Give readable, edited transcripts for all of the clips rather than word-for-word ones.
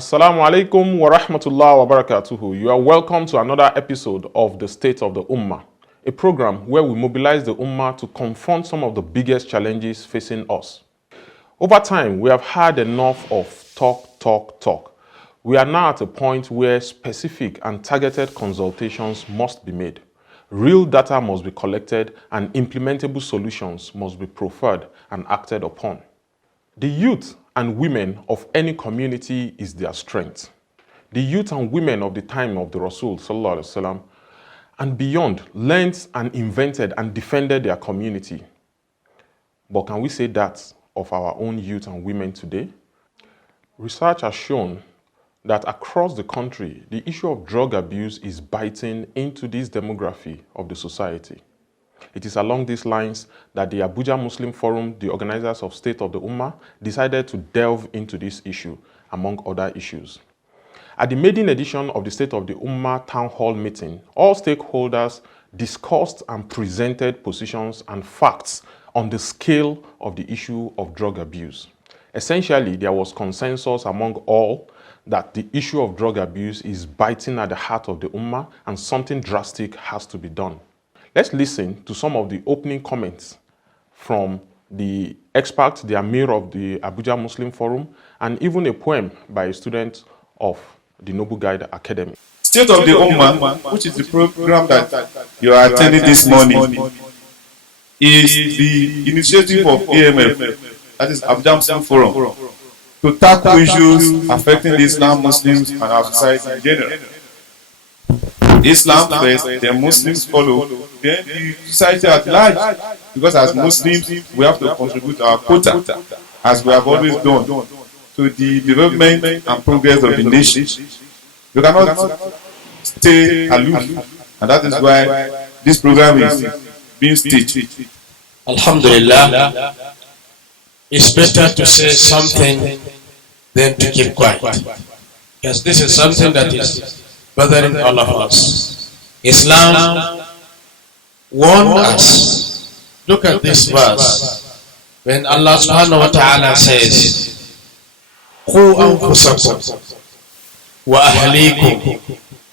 Assalamu alaikum wa rahmatullahi wa barakatuhu. You are welcome to another episode of the State of the Ummah, a program where we mobilize the Ummah to confront some of the biggest challenges facing us. Over time, we have had enough of talk. We are now at a point where specific and targeted consultations must be made. Real data must be collected and implementable solutions must be proffered and acted upon. The youth and women of any community is their strength. The youth and women of the time of the Rasul sallallahu alaihi wasallam and beyond learned and invented and defended their community. But can we say that of our own youth and women today? Research has shown that across the country, the issue of drug abuse is biting into this demography of the society. It is along these lines that the Abuja Muslim Forum, the organizers of State of the Ummah, decided to delve into this issue, among other issues. At the maiden edition of the State of the Ummah Town Hall meeting, all stakeholders discussed and presented positions and facts on the scale of the issue of drug abuse. Essentially, there was consensus among all that the issue of drug abuse is biting at the heart of the Ummah and something drastic has to be done. Let's listen to some of the opening comments from the expert, the Amir of the Abuja Muslim Forum, and even a poem by a student of the Noble Guide Academy. State of the Ummah, which is the program that you are attending this morning, is the initiative of AMF, that is Abuja Muslim Forum, to tackle issues affecting the Islam Muslims and our society in general. Islam first, then Muslims follow, then the society at large. Because as Muslims, we have to contribute our quota, as we have always done, to the development and progress of the nation. We cannot stay aloof, and that is why this program is being staged. Alhamdulillah, it's better to say something than to keep quiet, because this is something that is bothering all of us. Islam warned us. Look at this verse. When Allah subhanahu wa ta'ala says, "Qu anfusakum wa ahlikum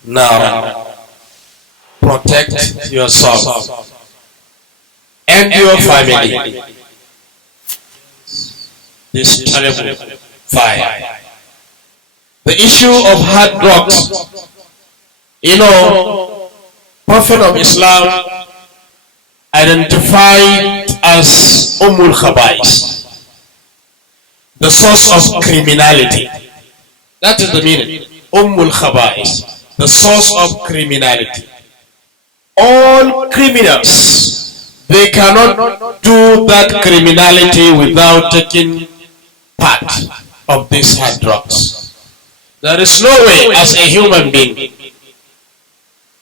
nara." Protect yourself and your family. This terrible fire. The issue of hard drugs. Prophet of Islam identified as Ummul Khaba'is, the source of criminality. That is the meaning. Ummul Khaba'is, the source of criminality. All criminals, they cannot do that criminality without taking part of these hard drugs. There is no way as a human being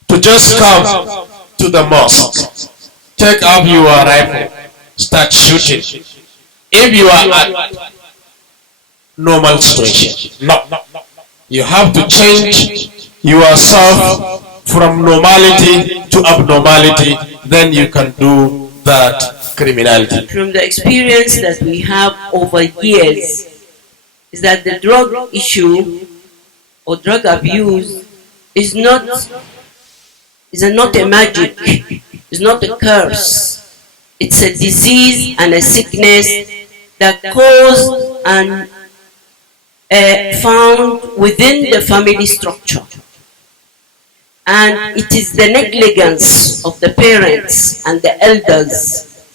to just come to the mosque, take up your rifle, start shooting. If you are at normal situation, no. You have to change yourself from normality to abnormality, then you can do that criminality. From the experience that we have over years, is that the drug issue or drug abuse is not a magic, it's not a curse. It's a disease and a sickness that caused and found within the family structure. And it is the negligence of the parents and the elders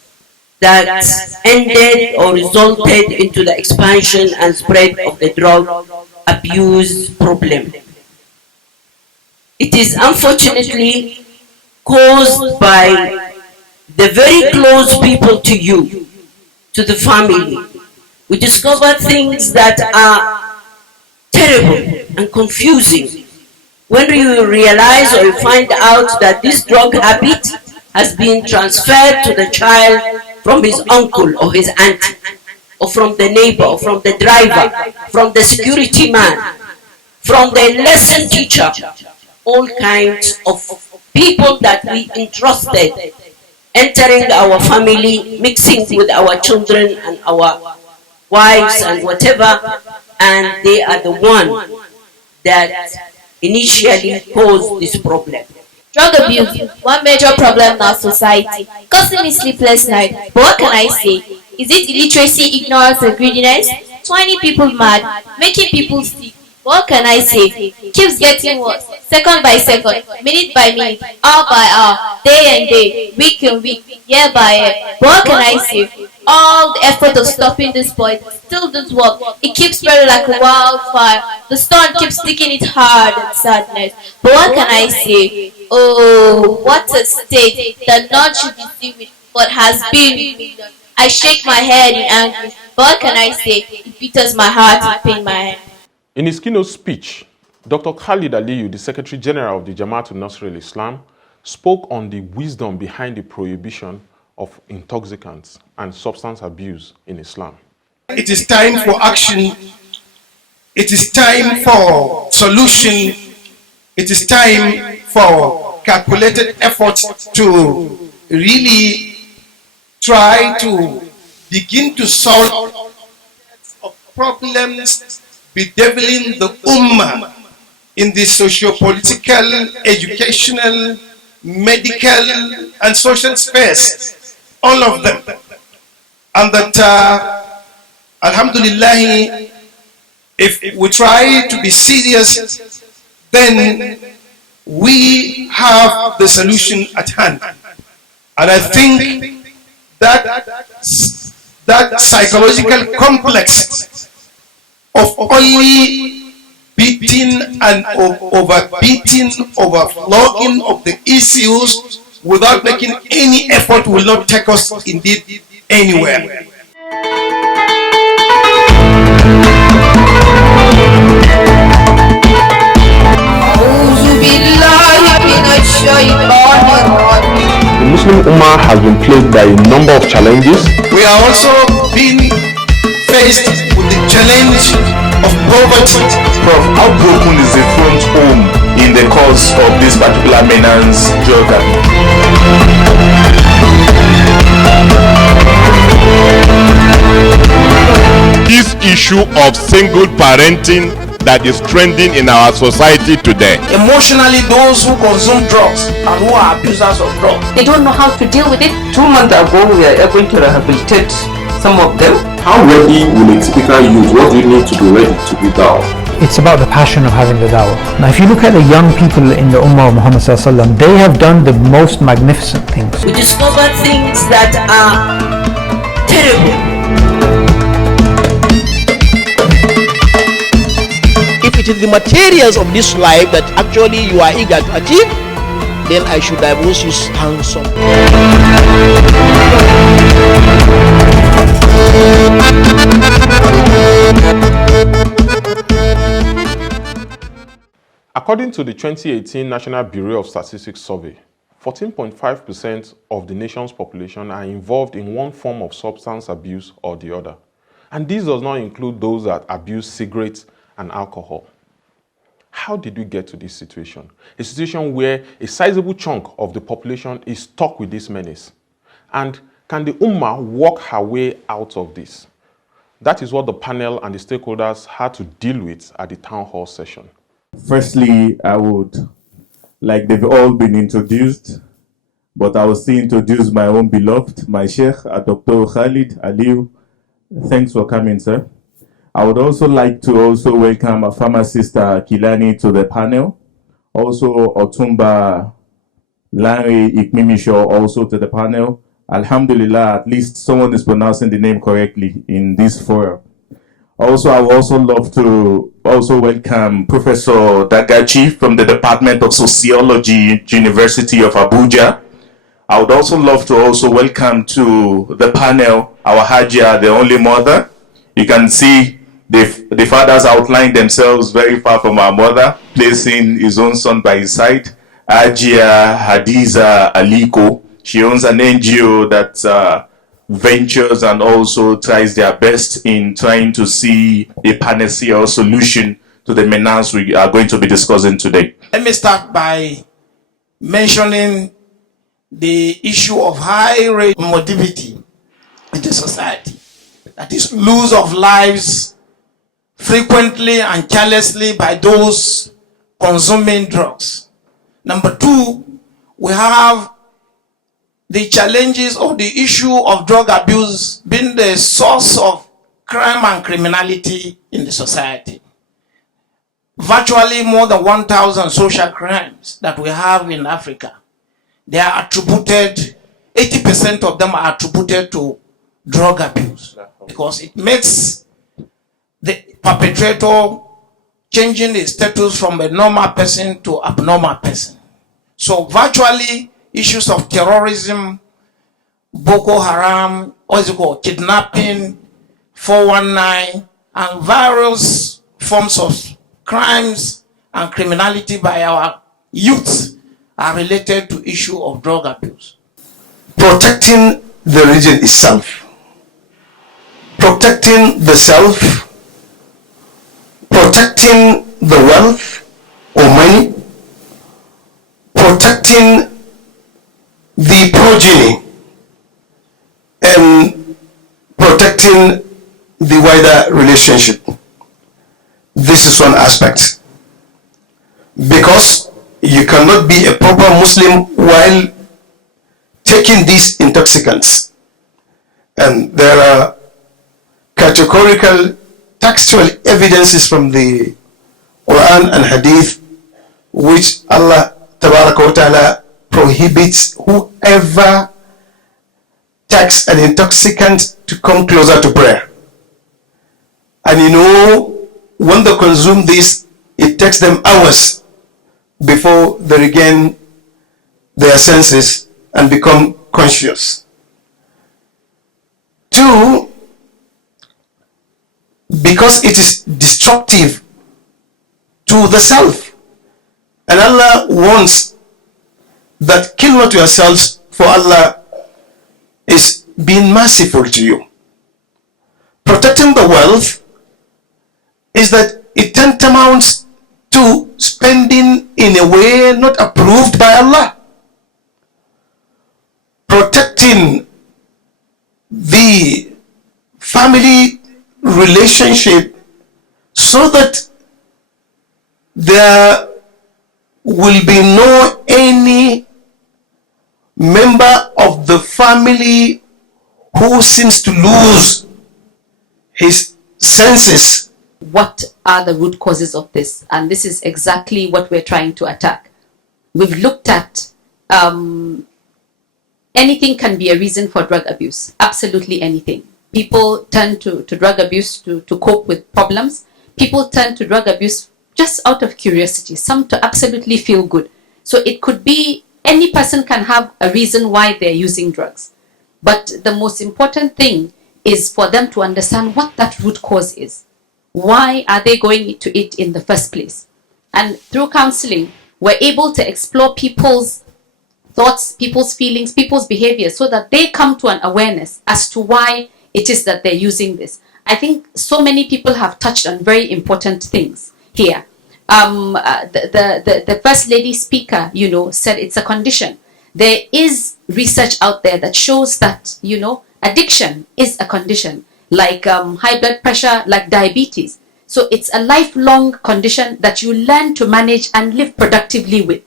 that ended or resulted into the expansion and spread of the drug abuse problem. It is unfortunately caused by the very close people to you, to the family. We discover things that are terrible and confusing when you realize or you find out that this drug habit has been transferred to the child from his uncle or his auntie, or from the neighbor, or from the driver, from the security man, from the lesson teacher. All kinds of people that we entrusted entering our family, mixing with our children and our wives and whatever, and they are the one that initially caused this problem. Drug abuse, one major problem in our society, causing me sleepless nights. But what can I say? Is it illiteracy, ignorance, and greediness? 20 people mad, making people sick. But what can I say? Keeps getting worse, second by second, minute by minute, hour by hour, day and day, week and week, year by year. But what can I say? All the effort of stopping this point still does work. It keeps spreading like a wildfire. The storm keeps sticking it hard in sadness. But what can I say? Oh, what a state that none should be seen with, but has been with millions. I shake my head in anguish. But what can I say? It beats my heart and pain my head. In his keynote speech, Dr. Khalid Aliyu, the Secretary General of the Jamaatul Nasr al-Islam, spoke on the wisdom behind the prohibition of intoxicants and substance abuse in Islam. It is time for action. It is time for solution. It is time for calculated efforts to really try to begin to solve problems bedeviling the Ummah in the socio-political, educational, medical, and social space, all of them. And that, alhamdulillah, if we try to be serious, then we have the solution at hand. And I think that psychological complex of only beating and overbeating, overflogging of the issues without making any effort will not take us indeed anywhere. The Muslim Ummah has been plagued by a number of challenges. We are also being faced with the challenge of poverty. Prof, how broken is the front home in the cause of this particular menace geography? This issue of single parenting that is trending in our society today. Emotionally, those who consume drugs and who are abusers of drugs, they don't know how to deal with it. 2 months ago, we are able to rehabilitate some of them. How ready will a typical youth? What do you need to be ready to be dawah? It's about the passion of having the dawah. Now, if you look at the young people in the Ummah of Muhammad Sallallahu Alaihi Wasallam, they have done the most magnificent things. We discover things that are terrible. if it is the materials of this life that actually you are eager to achieve, then I should advise you handsome. According to the 2018 National Bureau of Statistics survey, 14.5% of the nation's population are involved in one form of substance abuse or the other. And this does not include those that abuse cigarettes and alcohol. How did we get to this situation? A situation where a sizable chunk of the population is stuck with this menace. And can the Ummah walk her way out of this? That is what the panel and the stakeholders had to deal with at the town hall session. Firstly, I would, like they've all been introduced, but I will still introduce my own beloved, my Sheikh, Dr. Khalid Aliyu. Thanks for coming, sir. I would also like to also welcome our former sister Kilani to the panel. Also Otumba Larry Ikmimisho also to the panel. Alhamdulillah, at least someone is pronouncing the name correctly in this forum. Also, I would also love to also welcome Professor Dagachi from the Department of Sociology, University of Abuja. I would also love to also welcome to the panel our Hajia, the only mother. You can see the fathers outlined themselves very far from our mother, placing his own son by his side. Hajia Hadiza Aliko. She owns an NGO that ventures and also tries their best in trying to see a panacea or solution to the menace we are going to be discussing today. Let me start by mentioning the issue of high rate of morbidity in the society. That is, loss of lives frequently and carelessly by those consuming drugs. Number two, we have the challenges of the issue of drug abuse being the source of crime and criminality in the society. Virtually more than 1,000 social crimes that we have in Africa, they are attributed, 80% of them are attributed to drug abuse, because it makes the perpetrator changing his status from a normal person to abnormal person. So virtually issues of terrorism, Boko Haram, what's it called, kidnapping, 419, and various forms of crimes and criminality by our youth are related to issue of drug abuse. Protecting the region itself, protecting the self, protecting the wealth or money, protecting the progeny, and protecting the wider relationship. This is one aspect, because you cannot be a proper Muslim while taking these intoxicants. And there are categorical textual evidences from the Quran and Hadith which Allah Tabaraka wa Ta'ala prohibits whoever takes an intoxicant to come closer to prayer. And you know, when they consume this, it takes them hours before they regain their senses and become conscious. Two, because it is destructive to the self. And Allah wants that kill not yourselves, for Allah is being merciful to you. Protecting the wealth is that it tantamounts to spending in a way not approved by Allah. Protecting the family relationship so that there will be no any member of the family who seems to lose his senses. What are the root causes of this? And this is exactly what we're trying to attack. We've looked at anything can be a reason for drug abuse. Absolutely anything. People turn to drug abuse to cope with problems. People turn to drug abuse just out of curiosity, some to absolutely feel good. So it could be any person can have a reason why they're using drugs. But the most important thing is for them to understand what that root cause is. Why are they going to it in the first place? And through counseling, we're able to explore people's thoughts, people's feelings, people's behavior, so that they come to an awareness as to why it is that they're using this. I think so many people have touched on very important things here. The First Lady speaker, said it's a condition. There is research out there that shows that, addiction is a condition, like high blood pressure, like diabetes. So it's a lifelong condition that you learn to manage and live productively with.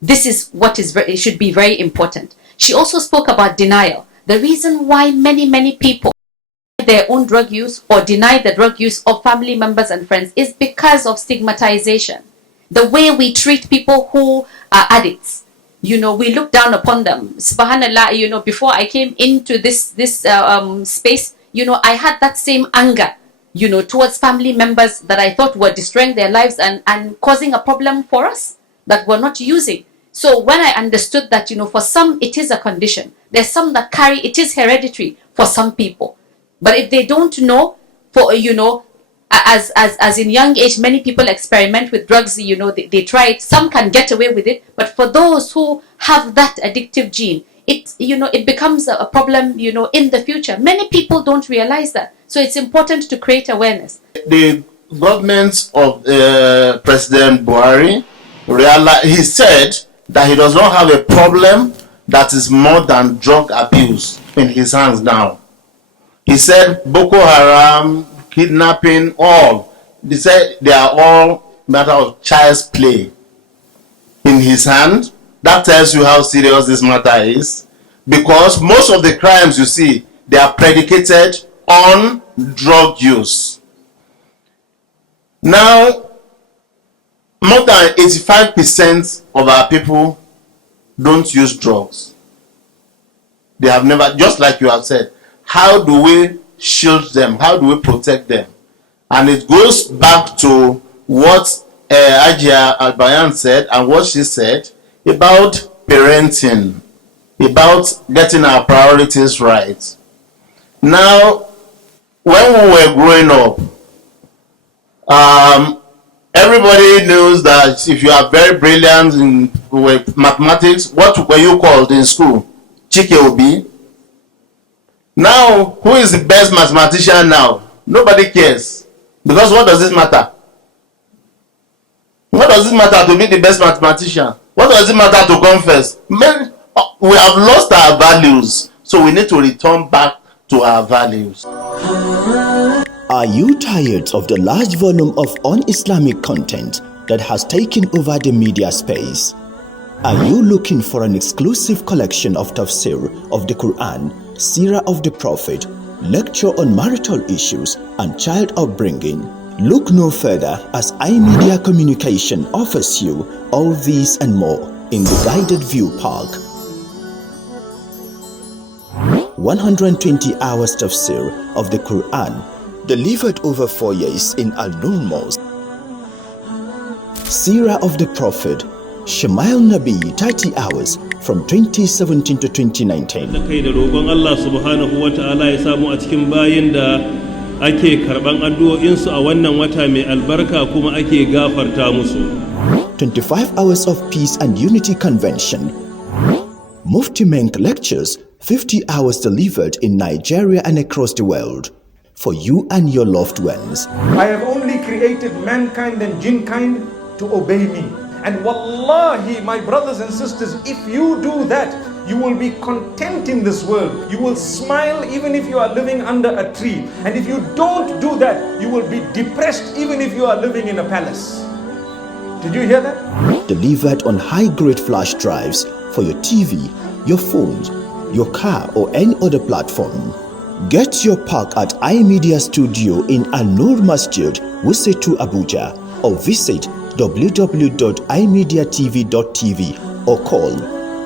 This is what it should be very important. She also spoke about denial. The reason why many people their own drug use or deny the drug use of family members and friends is because of stigmatization. The way we treat people who are addicts, we look down upon them. Subhanallah, before I came into this space, I had that same anger, towards family members that I thought were destroying their lives and causing a problem for us that we're not using. So when I understood that, for some it is a condition. There's some that carry, it is hereditary for some people. But if they don't know, as in young age, many people experiment with drugs, they try it. Some can get away with it. But for those who have that addictive gene, it becomes a problem, in the future. Many people don't realize that. So it's important to create awareness. The government of President Buhari, he said that he does not have a problem that is more than drug abuse in his hands now. He said Boko Haram, kidnapping, all they say they are all matter of child's play in his hand. That tells you how serious this matter is, because most of the crimes you see, they are predicated on drug use. Now, more than 85% of our people don't use drugs. They have never, just like you have said, how do we shield them? How do we protect them? And it goes back to what Ajia Albayan said and what she said about parenting, about getting our priorities right. Now, when we were growing up, everybody knows that if you are very brilliant in mathematics, what were you called in school? Chike Obi. Now, who is the best mathematician now? Nobody cares. Because what does it matter? What does it matter to be the best mathematician? What does it matter to come first? We have lost our values, so we need to return back to our values. Are you tired of the large volume of un-Islamic content that has taken over the media space? Are you looking for an exclusive collection of tafsir of the Quran, seerah of the Prophet, lecture on marital issues and child upbringing? Look no further, as iMedia Communication offers you all these and more in the Guided View Park. 120 hours tafsir of the Quran, delivered over 4 years in Al-Nur Mosque. Seerah of the Prophet, Shemail Nabi, 30 hours from 2017 to 2019. Da kai da roƙon Allah subhanahu wa ta'ala ya samu a cikin bayin da ake karban addu'o'insu a wannan wata mai albarka kuma ake gafarta musu. 25 hours of peace and unity convention. Mufti Menk lectures, 50 hours delivered in Nigeria and across the world for you and your loved ones. I have only created mankind and jinnkind to obey me. And wallahi, my brothers and sisters, if you do that, you will be content in this world. You will smile even if you are living under a tree. And if you don't do that, you will be depressed even if you are living in a palace. Did you hear that? Delivered on high-grade flash drives for your TV, your phones, your car or any other platform. Get your pack at iMedia Studio in Al-Nur Masjid, Wusetu, Abuja, or visit www.imediatv.tv or call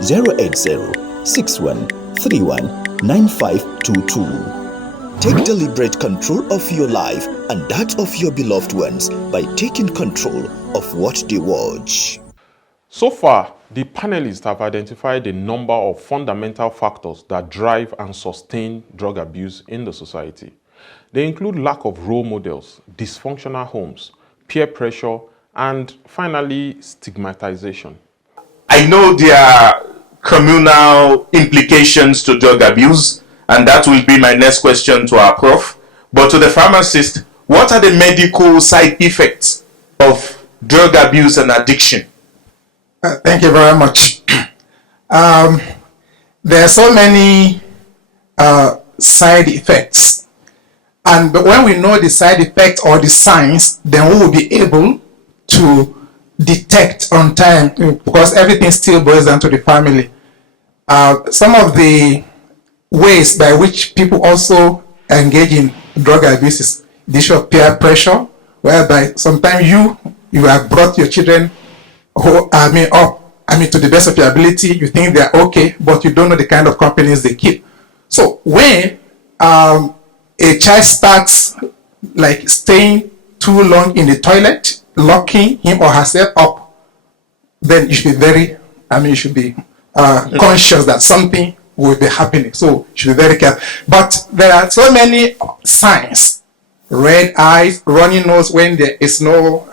080-6131-9522. Take deliberate control of your life and that of your beloved ones by taking control of what they watch. So far, the panelists have identified a number of fundamental factors that drive and sustain drug abuse in the society. They include lack of role models, dysfunctional homes, peer pressure, and finally, stigmatization. I know there are communal implications to drug abuse, and that will be my next question to our prof. But to the pharmacist, what are the medical side effects of drug abuse and addiction? Thank you very much. There are so many side effects, and when we know the side effects or the signs, then we will be able to detect on time, because everything still boils down to the family. Some of the ways by which people also engage in drug abuse is the issue of peer pressure, whereby sometimes you have brought your children to the best of your ability, you think they're okay, but you don't know the kind of companies they keep. So when a child starts like staying too long in the toilet, locking him or herself up, then you should be very, you should be conscious that something will be happening. So you should be very careful. But there are so many signs: red eyes, runny nose when there is no,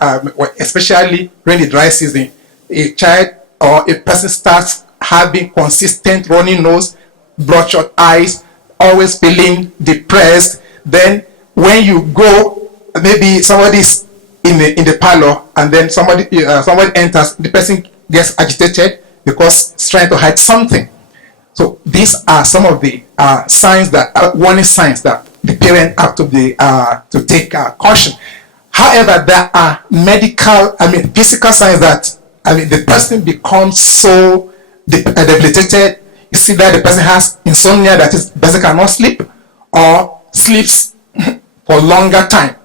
especially during the dry season. A child or a person starts having consistent runny nose, bloodshot eyes, always feeling depressed. Then when you go, maybe somebody's in the parlor, and then somebody enters, the person gets agitated because it's trying to hide something. So these are some of the signs that warning signs that the parent have to be to take caution. However, there are physical signs that, the person becomes so debilitated. You see that the person has insomnia, that is, the person cannot sleep or sleeps for longer time.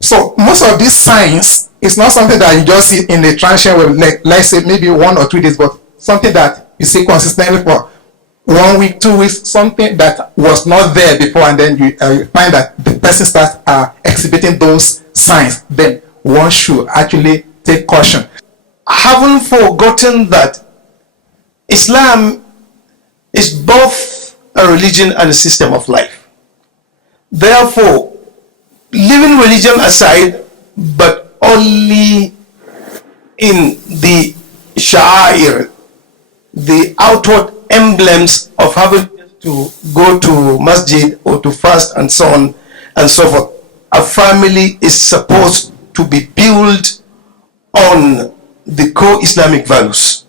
So most of these signs is not something that you just see in the transient way, like, let's say maybe 1 or 2 days, but something that you see consistently for 1 week, 2 weeks, something that was not there before, and then you find that the person starts exhibiting those signs. Then one should actually take caution. Haven't forgotten that Islam is both a religion and a system of life. Therefore, leaving religion aside, but only in the sha'air, the outward emblems of having to go to masjid or to fast and so on and so forth. A family is supposed to be built on the core Islamic values.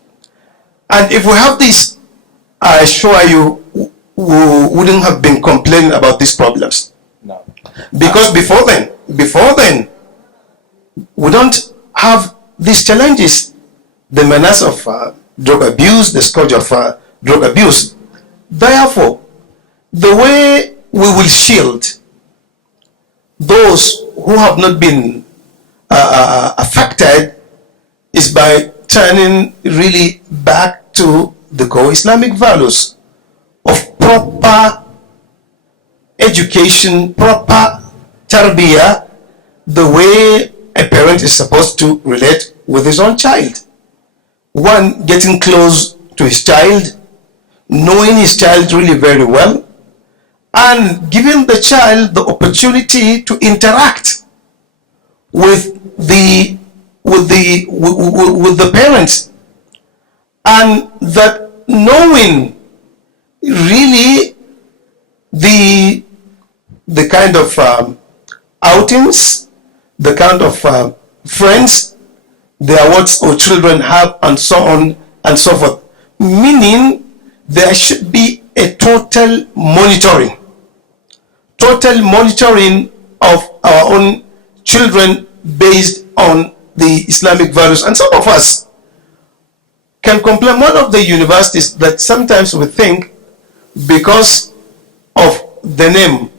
And if we have this, I assure you, we wouldn't have been complaining about these problems. No. Because before then, we don't have these challenges. The menace of drug abuse, the scourge of drug abuse. Therefore, the way we will shield those who have not been affected is by turning really back to the core Islamic values of proper education, proper tarbiyah, the way a parent is supposed to relate with his own child. One, getting close to his child, knowing his child really very well, and giving the child the opportunity to interact with the parents, and that knowing really the kind of outings, the kind of friends the awards or children have, and so on and so forth. Meaning there should be a total monitoring of our own children based on the Islamic values. And some of us can complain. One of the universities that sometimes we think, because of the name,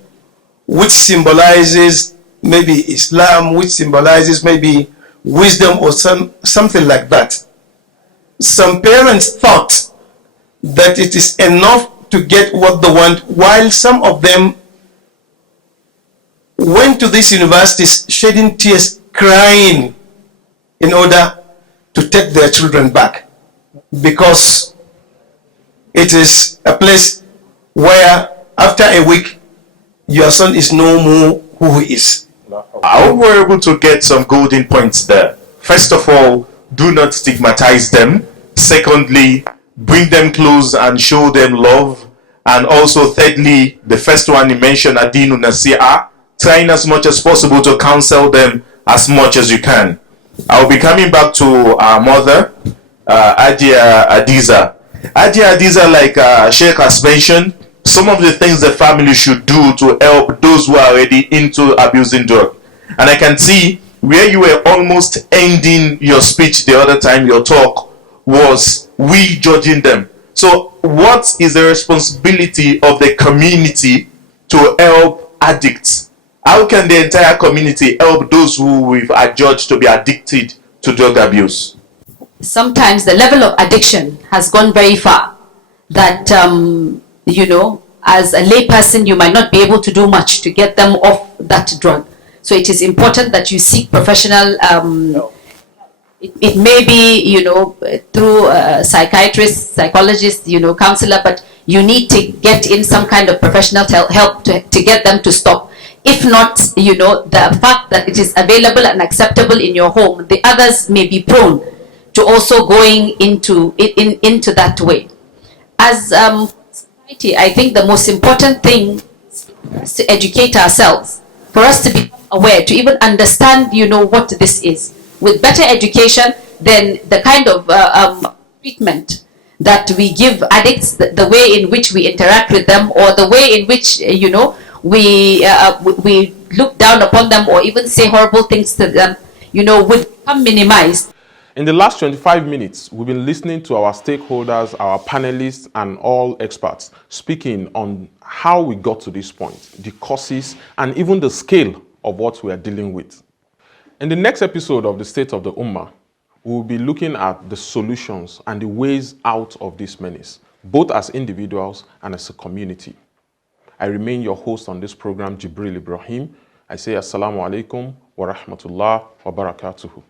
which symbolizes maybe Islam, which symbolizes maybe wisdom or something like that, some parents thought that it is enough to get what they want, while some of them went to these universities shedding tears, crying in order to take their children back, because it is a place where after a week your son is no more who he is. I hope we're able to get some golden points there. First of all, do not stigmatize them. Secondly, bring them close and show them love. And also thirdly, the first one you mentioned, Adinu Nasi'a, trying as much as possible to counsel them as much as you can. I'll be coming back to our mother, Adia Adiza. Adia Adiza, like Sheikh has mentioned, some of the things the family should do to help those who are already into abusing drugs. And I can see where you were almost ending your speech the other time, your talk, was we judging them. So what is the responsibility of the community to help addicts? How can the entire community help those who we've adjudged to be addicted to drug abuse? Sometimes the level of addiction has gone very far that, you know, as a layperson, you might not be able to do much to get them off that drug. So it is important that you seek professional, it may be, you know, through a psychiatrist, psychologist, you know, counselor, but you need to get in some kind of professional help to get them to stop. If not, you know, the fact that it is available and acceptable in your home, the others may be prone to also going into that way. As society, I think the most important thing is to educate ourselves, for us to become aware, to even understand, you know, what this is. With better education, then the kind of treatment that we give addicts, the way in which we interact with them, or the way in which, you know, we look down upon them or even say horrible things to them, would become minimized. In the last 25 minutes, we've been listening to our stakeholders, our panelists, and all experts speaking on how we got to this point, the causes, and even the scale of what we are dealing with. In the next episode of the State of the Ummah, we will be looking at the solutions and the ways out of this menace, both as individuals and as a community. I remain your host on this program, Jibril Ibrahim. I say Assalamu alaikum wa rahmatullah wa barakatuhu.